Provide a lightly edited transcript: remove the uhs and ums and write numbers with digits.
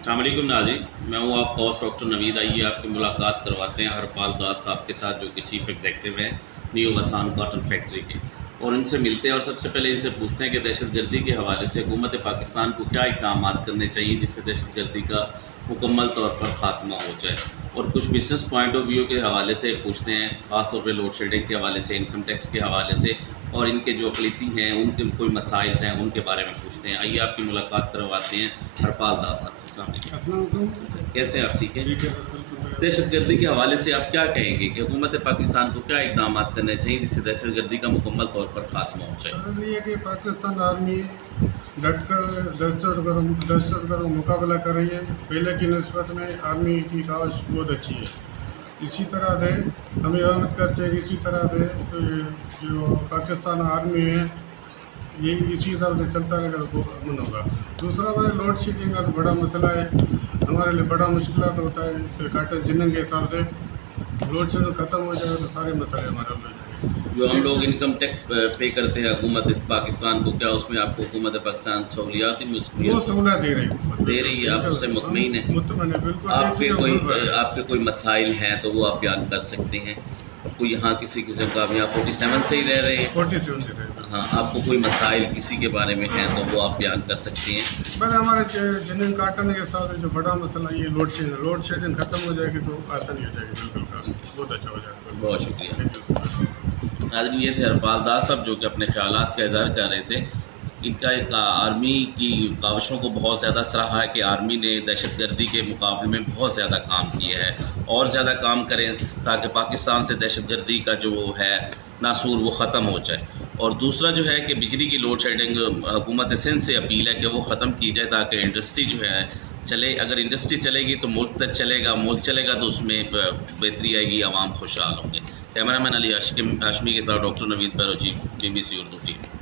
السلام علیکم ناظرین، میں ہوں آپ کا ہوسٹ ڈاکٹر نوید۔ آئیے آپ کی ملاقات کرواتے ہیں ہرپال داس صاحب کے ساتھ، جو کہ چیف ایگزیکٹو ہیں نیو وسان کاٹن فیکٹری کے، اور ان سے ملتے ہیں اور سب سے پہلے ان سے پوچھتے ہیں کہ دہشت گردی کے حوالے سے حکومت پاکستان کو کیا اقدامات کرنے چاہیے جس سے دہشت گردی کا مکمل طور پر خاتمہ ہو جائے، اور کچھ بزنس پوائنٹ آف ویو کے حوالے سے پوچھتے ہیں، خاص طور پہ لوڈ شیڈنگ کے حوالے سے، انکم ٹیکس کے حوالے سے، اور ان کے جو اقلیتی ہیں ان کے کوئی مسائل ہیں ان کے بارے میں پوچھتے ہیں۔ آئیے آپ کی ملاقات کرواتے ہیں ہرپال داس صاحب۔ السلام علیکم۔ السلام علیکم۔ کیسے ہیں آپ؟ ٹھیک ہیں؟ ٹھیک ہے، بالکل۔ دہشت گردی کے حوالے سے آپ کیا کہیں گے کہ حکومت پاکستان کو کیا اقدامات کرنے چاہیے جس سے دہشت گردی کا مکمل طور پر خاتمہ ہو جائے؟ یہ کہ پاکستان آرمی ڈٹ کر دہشت گرد مقابلہ کر رہی ہے۔ پہلے کی نسبت میں آرمی کی کاوش بہت اچھی ہے۔ اسی طرح سے ہمیں امید کرتے ہیں کہ اسی طرح سے جو پاکستان آرمی ہے یہ اسی طرح سے چلتا رہے گا تو امن ہوگا۔ دوسرا ہمارے لوڈ شیڈنگ کا بڑا مسئلہ ہے، ہمارے لیے بڑا مشکلات ہوتا ہے۔ کاٹن جنن کے حساب سے لوڈ شیڈنگ ختم ہو جائے گا تو سارے مسئلے ہمارے ہو جائیں گے۔ جو ہم لوگ انکم ٹیکس پے کرتے ہیں حکومت پاکستان کو، کیا اس میں آپ کو حکومت پاکستان سہولیات وہ سہولت دے رہی ہے؟ آپ اس سے مطمئن ہیں؟ مطمئن ہے، بالکل۔ آپ کے کوئی مسائل ہیں تو وہ آپ بیان کر سکتے ہیں؟ کوئی یہاں کسی قسم کا، اب یہاں 47 سے ہی رہ رہے ہیں؟ 47 سے رہے ہیں۔ ہاں، آپ کو کوئی مسائل کسی کے بارے میں ہیں تو وہ آپ بیان کر سکتے ہیں؟ بس ہمارے جنن کاٹن کے ساتھ جو بڑا مسئلہ یہ لوڈ شیڈنگ ختم ہو جائے گی تو آسانی ہو جائے گی، بالکل بہت اچھا ہو جائے گا۔ بہت شکریہ۔ ناظرین، یہ تھے ہرپال داس صاحب جو کہ اپنے خیالات کا اظہار کر رہے تھے۔ ان کا ایک آرمی کی کاوشوں کو بہت زیادہ سراہا ہے کہ آرمی نے دہشت گردی کے مقابلے میں بہت زیادہ کام کیا ہے، اور زیادہ کام کریں تاکہ پاکستان سے دہشت گردی کا جو ہے ناسور وہ ختم ہو جائے۔ اور دوسرا جو ہے کہ بجلی کی لوڈ شیڈنگ حکومت سندھ سے اپیل ہے کہ وہ ختم کی جائے تاکہ انڈسٹری جو ہے چلے۔ اگر انڈسٹری چلے گی تو ملک تک چلے گا، ملک چلے گا تو اس میں بہتری آئے گی، عوام خوشحال ہوں گے۔ کیمرہ مین علی ہاشمی کے ساتھ ڈاکٹر نوید پیروجی، BBC اردو ٹیم۔